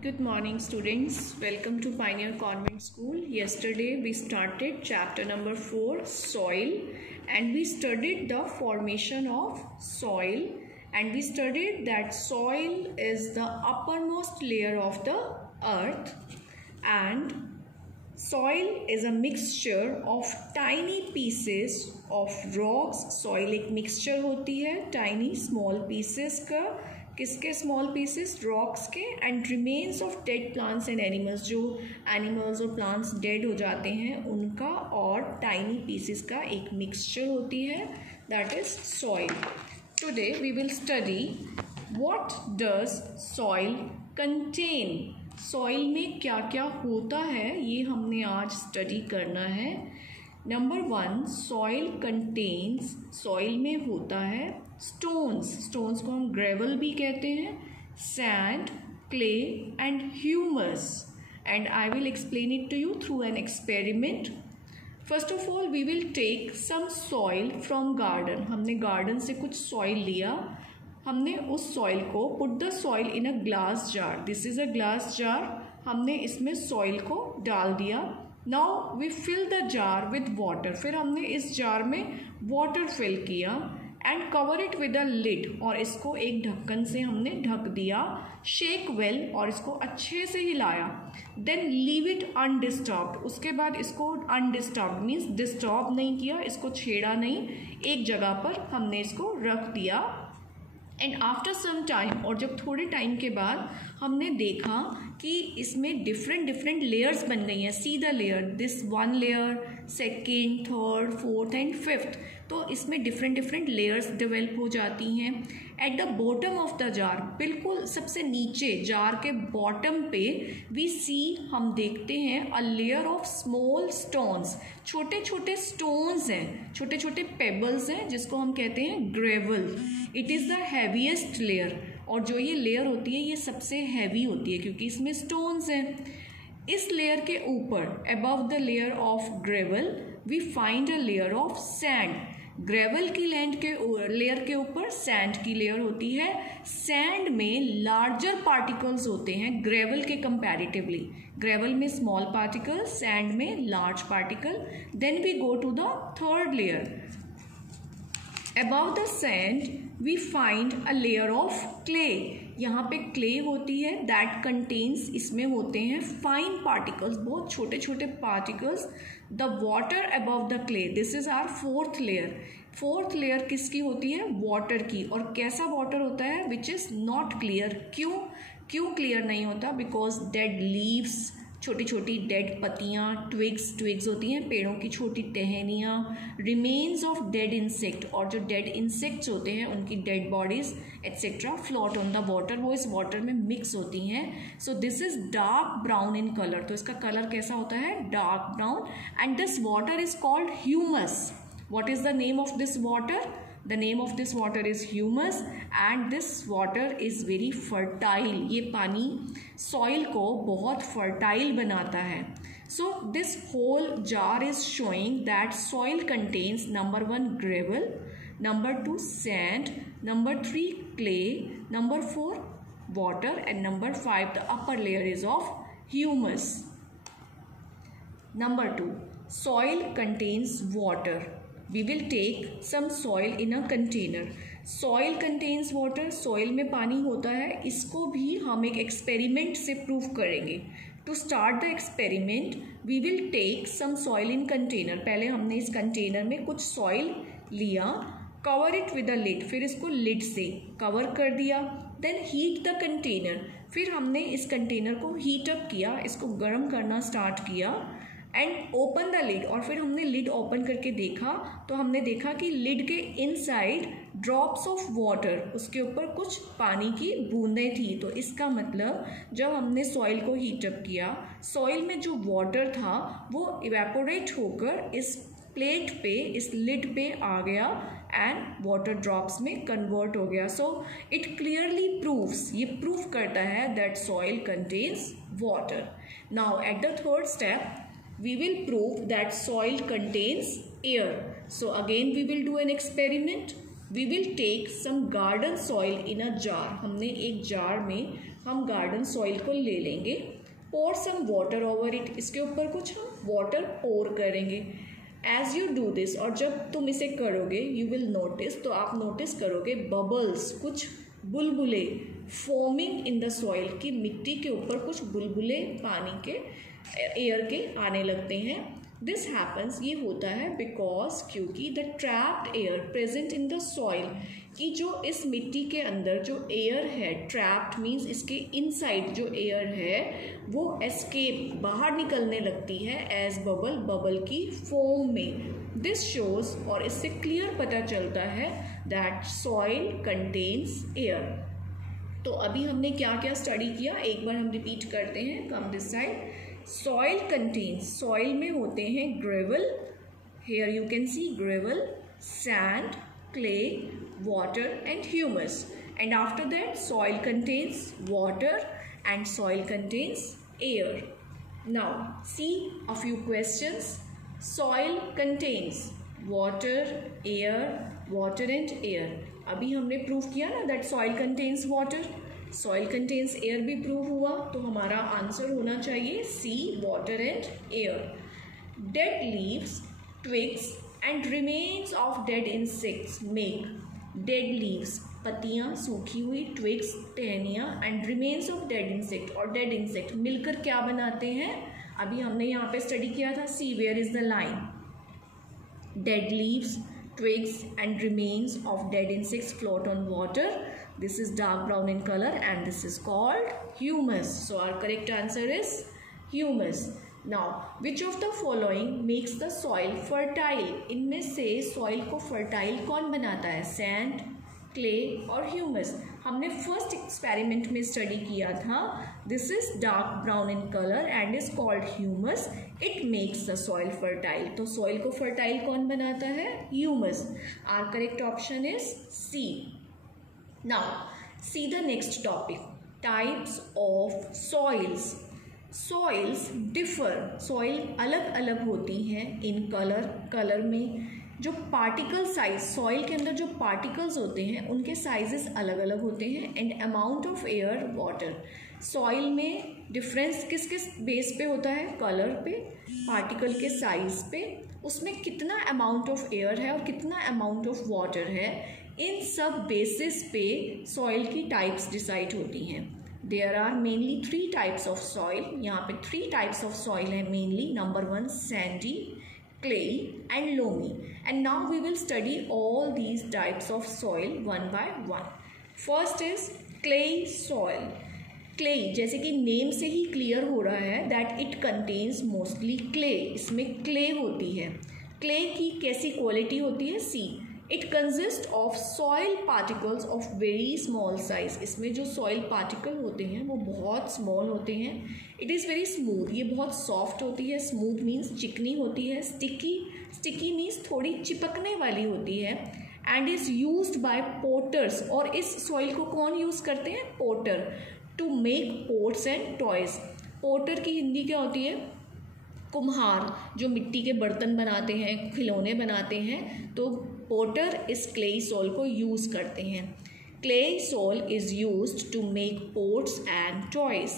Good morning students, welcome to Pioneer Convent School. Yesterday we started chapter number 4, soil, and we studied the formation of soil, and we studied that soil is the uppermost layer of the earth, and soil is a mixture of tiny pieces of rocks. Soil एक mixture होती है tiny small pieces का, किसके small pieces rocks के, and remains of dead plants and animals, जो animals और plants dead हो जाते हैं उनका, और टाइनी पीसेस का एक मिक्सचर होती है, that is soil. Today we will study what does soil contain. Soil में क्या क्या होता है ये हमने आज स्टडी करना है. नंबर 1, सॉइल कंटेन्स, सॉइल में होता है स्टोन्स. स्टोन्स को हम ग्रेवल भी कहते हैं, sand, clay and humus, and I will explain it to you through an experiment. First of all we will take some soil from garden. हमने garden से कुछ सॉइल लिया, हमने उस सॉइल को put the soil in a glass jar. This is a glass jar. हमने इसमें soil को डाल दिया. Now we fill the jar with water. फिर हमने इस जार में वाटर फिल किया and cover it with a lid, और इसको एक ढक्कन से हमने ढक दिया. शेक वेल, और इसको अच्छे से हिलाया. Then leave it undisturbed. उसके बाद इसको अनडिस्टर्ब्ड मीन्स डिस्टर्ब नहीं किया, इसको छेड़ा नहीं, एक जगह पर हमने इसको रख दिया. एंड आफ्टर सम टाइम, और जब थोड़े टाइम के बाद हमने देखा कि इसमें डिफरेंट लेयर्स बन गई हैं. See the layer, this 1 layer, second, third, fourth and fifth. तो इसमें डिफरेंट लेयर्स डेवलप हो जाती हैं. At the bottom of the jar, बिल्कुल सबसे नीचे जार के बॉटम पे, वी सी, हम देखते हैं अ लेयर ऑफ स्मॉल स्टोन्स. छोटे छोटे स्टोन्स हैं, छोटे छोटे पेबल्स हैं, जिसको हम कहते हैं gravel. It is the heaviest layer, और जो ये लेयर होती है ये सबसे हैवी होती है क्योंकि इसमें स्टोन्स हैं. इस लेयर के ऊपर, above the layer of gravel, we find a layer of sand. Gravel की लेयर के ऊपर सैंड की लेयर होती है. सैंड में लार्जर पार्टिकल्स होते हैं ग्रेवल के कंपैरेटिवली. ग्रेवल में स्मॉल पार्टिकल, सैंड में large particle. Then we go to the third layer. Above the sand we find a layer of clay. यहाँ पे क्ले होती है, दैट कंटेन्स, इसमें होते हैं फाइन पार्टिकल्स, बहुत छोटे छोटे particles. The water above the clay, this is our fourth layer. Fourth layer किसकी होती है? वाटर की. और कैसा वाटर होता है? Which is not clear. क्यों क्लियर नहीं होता? बिकॉज डेड लीव्स, छोटी छोटी डेड पत्तियाँ, ट्विग्स होती हैं, पेड़ों की छोटी टहनियाँ, रिमेन्स ऑफ डेड इंसेक्ट, और जो डेड इंसेक्ट्स होते हैं उनकी dead bodies etcetera float on the water, वो इस वाटर में मिक्स होती हैं. So this is dark brown in colour. तो इसका कलर कैसा होता है? Dark brown. And this water is called humus. What is the name of this water? The name of this water is humus, and this water is very fertile. ये पानी soil को बहुत fertile बनाता है. So this whole jar is showing that soil contains number 1 gravel, number 2 sand, number 3 clay, number 4 water, and number 5 the upper layer is of humus. Number 2, soil contains water. We will take some soil in a container. Soil contains water. Soil में पानी होता है. इसको भी हम एक experiment से prove करेंगे. To start the experiment, we will take some soil in container. पहले हमने इस कंटेनर में कुछ सॉइल लिया, cover it with a lid. फिर इसको लिड से कवर कर दिया. Then heat the container. फिर हमने इस कंटेनर को हीट अप किया, इसको गर्म करना स्टार्ट किया. And open the lid. और फिर हमने लिड ओपन करके देखा, तो हमने देखा कि लिड के इनसाइड ड्रॉप्स ऑफ वाटर, उसके ऊपर कुछ पानी की बूंदें थी. तो इसका मतलब जब हमने सॉइल को हीट अप किया, सॉइल में जो वाटर था वो इवेपोरेट होकर इस प्लेट पे, इस लिड पे आ गया एंड वाटर ड्रॉप्स में कन्वर्ट हो गया. सो इट क्लियरली प्रूव्स, ये प्रूव करता है that soil contains water. Now at the third step we will prove that soil contains air. So again we will do an experiment. We will take some garden soil in a jar. हमने एक jar में हम garden soil को ले लेंगे, पोर some water over it, इसके ऊपर कुछ हम वाटर पोर करेंगे। एज यू डू दिस, और जब तुम इसे करोगे यू विल नोटिस, तो आप नोटिस करोगे बबल्स, कुछ बुलबुले, फॉर्मिंग इन द सॉइल, की मिट्टी के ऊपर कुछ बुलबुले पानी के एयर के आने लगते हैं। दिस हैपन्स, ये होता है बिकॉज, क्योंकि the trapped air present in the soil, कि जो इस मिट्टी के अंदर जो एयर है, ट्रैप्ड मीन्स इसके इनसाइड जो एयर है वो एस्केप, बाहर निकलने लगती है एज बबल, बबल की फॉर्म में। दिस शोज, और इससे क्लियर पता चलता है दैट सॉइल कंटेन्स एयर। तो अभी हमने क्या क्या स्टडी किया, एक बार हम रिपीट करते हैं। Come this side. Soil contains, soil में होते हैं gravel, here you can see gravel, sand, clay, water and humus, and after that soil contains water and soil contains air. Now see a few questions. Soil contains water, air, water and air. अभी हमने prove किया ना that soil contains water, soil contains air भी prove हुआ, तो हमारा answer होना चाहिए C, water and air. Dead leaves, twigs and remains of dead insects make, dead leaves, पत्तियाँ सूखी हुई, ट्विग्स, टहनियाँ, and remains of dead insect, और डेड इंसेक्ट मिलकर क्या बनाते हैं, अभी हमने यहाँ पे स्टडी किया था। See where is the line, dead leaves, twigs and remains of dead insects float on water. This is dark brown in color and this is called humus. So our correct answer is humus. Now which of the following makes the soil fertile? इनमें से soil को fertile कौन बनाता है? Sand, clay और humus. हमने first experiment में study किया था. This is dark brown in colour and is called humus. It makes the soil fertile. तो सॉइल को फर्टाइल कौन बनाता है? Humus. Our correct option is C. Now see the next topic, types of soils. Soils differ. Soil अलग अलग होती हैं in colour में. जो पार्टिकल साइज, सॉइल के अंदर जो पार्टिकल्स होते हैं उनके साइजेस अलग अलग होते हैं. And amount of air, water. Soil में डिफरेंस किस किस बेस पे होता है? कलर पे, पार्टिकल के साइज पे, उसमें कितना अमाउंट ऑफ एयर है और कितना अमाउंट ऑफ वाटर है. इन सब बेसिस पे सॉइल की टाइप्स डिसाइड होती हैं. There are mainly 3 types of soil. यहाँ पे 3 टाइप्स ऑफ सॉइल है mainly. Number 1 sandy, clay and loamy, and now we will study all these types of soil one by one. First is clay soil. clay जैसे कि name से ही clear हो रहा है that it contains mostly clay. इसमें clay होती है. clay की कैसी क्वालिटी होती है? C. It consists of soil particles of very small size. इसमें जो soil particle होते हैं वो बहुत small होते हैं. It is very smooth. ये बहुत soft होती है. Smooth means चिकनी होती है. Sticky means थोड़ी चिपकने वाली होती है. And is used by potters. और इस soil को कौन use करते हैं? Potter. To make pots and toys. Potter की हिंदी क्या होती है? कुम्हार, जो मिट्टी के बर्तन बनाते हैं, खिलौने बनाते हैं. तो पोटर इस क्ले सोल को यूज़ करते हैं. Clay soil is used to make pots and toys.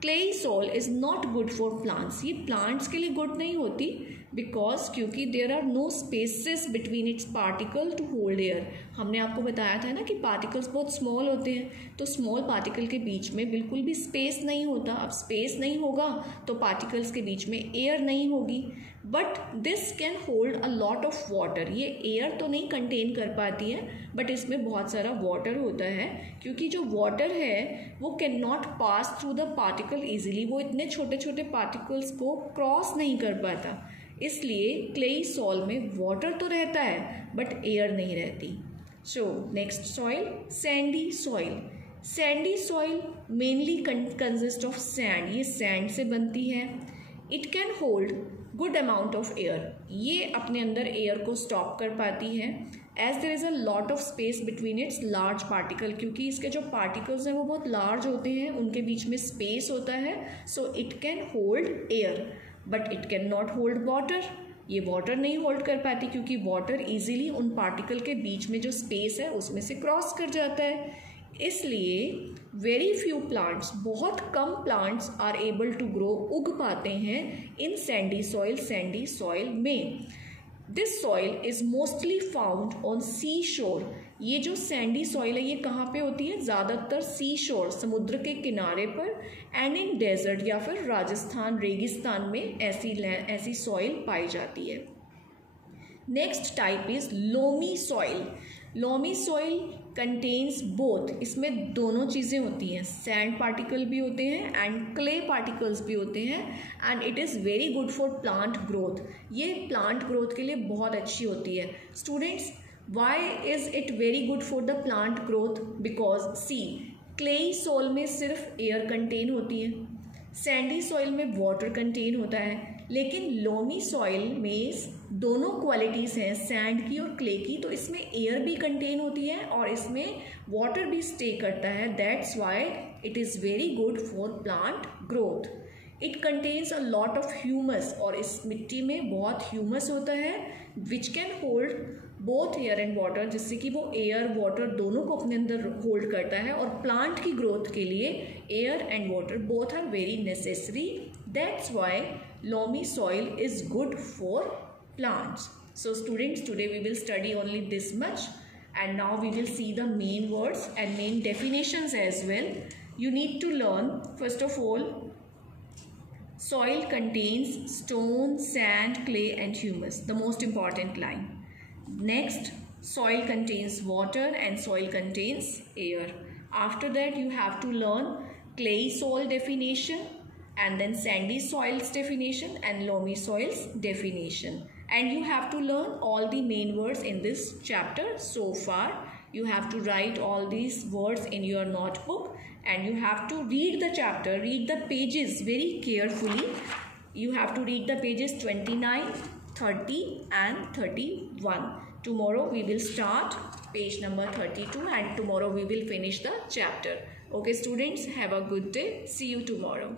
Clay soil is not good for plants. ये प्लांट्स के लिए गुड नहीं होती बिकॉज क्योंकि there are no spaces between its particle to hold air. हमने आपको बताया था ना कि पार्टिकल्स बहुत स्मॉल होते हैं, तो स्मॉल पार्टिकल के बीच में बिल्कुल भी स्पेस नहीं होता. अब स्पेस नहीं होगा तो पार्टिकल्स के बीच में एयर नहीं होगी. But this can hold a lot of water. ये एयर तो नहीं कंटेन कर पाती है बट इसमें बहुत सारा वाटर होता है, क्योंकि जो वाटर है वो can not pass through the particle easily. वो इतने छोटे छोटे पार्टिकल्स को क्रॉस नहीं कर पाता. इसलिए क्ले सॉइल में वाटर तो रहता है बट एयर नहीं रहती. So next soil, sandy soil. Sandy soil mainly consist of sand. ये सैंड से बनती है. It can hold good amount of air. ये अपने अंदर एयर को स्टॉप कर पाती है as there is a lot of space between its large particle. क्योंकि इसके जो पार्टिकल्स हैं वो बहुत लार्ज होते हैं, उनके बीच में स्पेस होता है. So it can hold air but it can not hold water. ये वाटर नहीं होल्ड कर पाती क्योंकि वाटर इजीली उन पार्टिकल के बीच में जो स्पेस है उसमें से क्रॉस कर जाता है. इसलिए वेरी फ्यू प्लांट्स, बहुत कम plants are able to grow, उग पाते हैं इन सैंडी सॉइल में। This soil is mostly found on seashore. ये जो सैंडी सॉइल है ये कहाँ पे होती है? ज़्यादातर सी शोर, समुद्र के किनारे पर, एंड इन डेजर्ट या फिर राजस्थान रेगिस्तान में ऐसी सॉइल पाई जाती है। Next type is loamy soil. Loamy soil contains both, इसमें दोनों चीज़ें होती हैं, सैंड पार्टिकल भी होते हैं एंड क्ले पार्टिकल्स भी होते हैं, and it is very good for plant growth. ये प्लांट ग्रोथ के लिए बहुत अच्छी होती है। Students, why is it very good for the plant growth? Because see, clayey soil में सिर्फ एयर कंटेन होती है, सैंडी सॉइल में वाटर कंटेन होता है, लेकिन लोमी सॉइल में दोनों क्वालिटीज़ हैं, सैंड की और क्ले की, तो इसमें एयर भी कंटेन होती है और इसमें वाटर भी स्टे करता है। That's why it is very good for plant growth. It contains a lot of humus, और इस मिट्टी में बहुत ह्यूमस होता है, which can hold both air and water, जिससे कि वो एयर वाटर दोनों को अपने अंदर होल्ड करता है, और प्लांट की ग्रोथ के लिए air and water both are very necessary. That's why loamy soil is good for plants. So students, today we will study only this much, and now we will see the main words and main definitions as well. You need to learn, first of all, soil contains stone, sand, clay and humus, the most important line. Next, soil contains water and soil contains air. After that, you have to learn clay soil definition, and then sandy soils definition and loamy soils definition, and you have to learn all the main words in this chapter. So far you have to write all these words in your notebook, and you have to read the chapter, read the pages very carefully. You have to read the pages 29, 30 and 31. Tomorrow we will start page number 32, and tomorrow we will finish the chapter. Okay students, have a good day. See you tomorrow.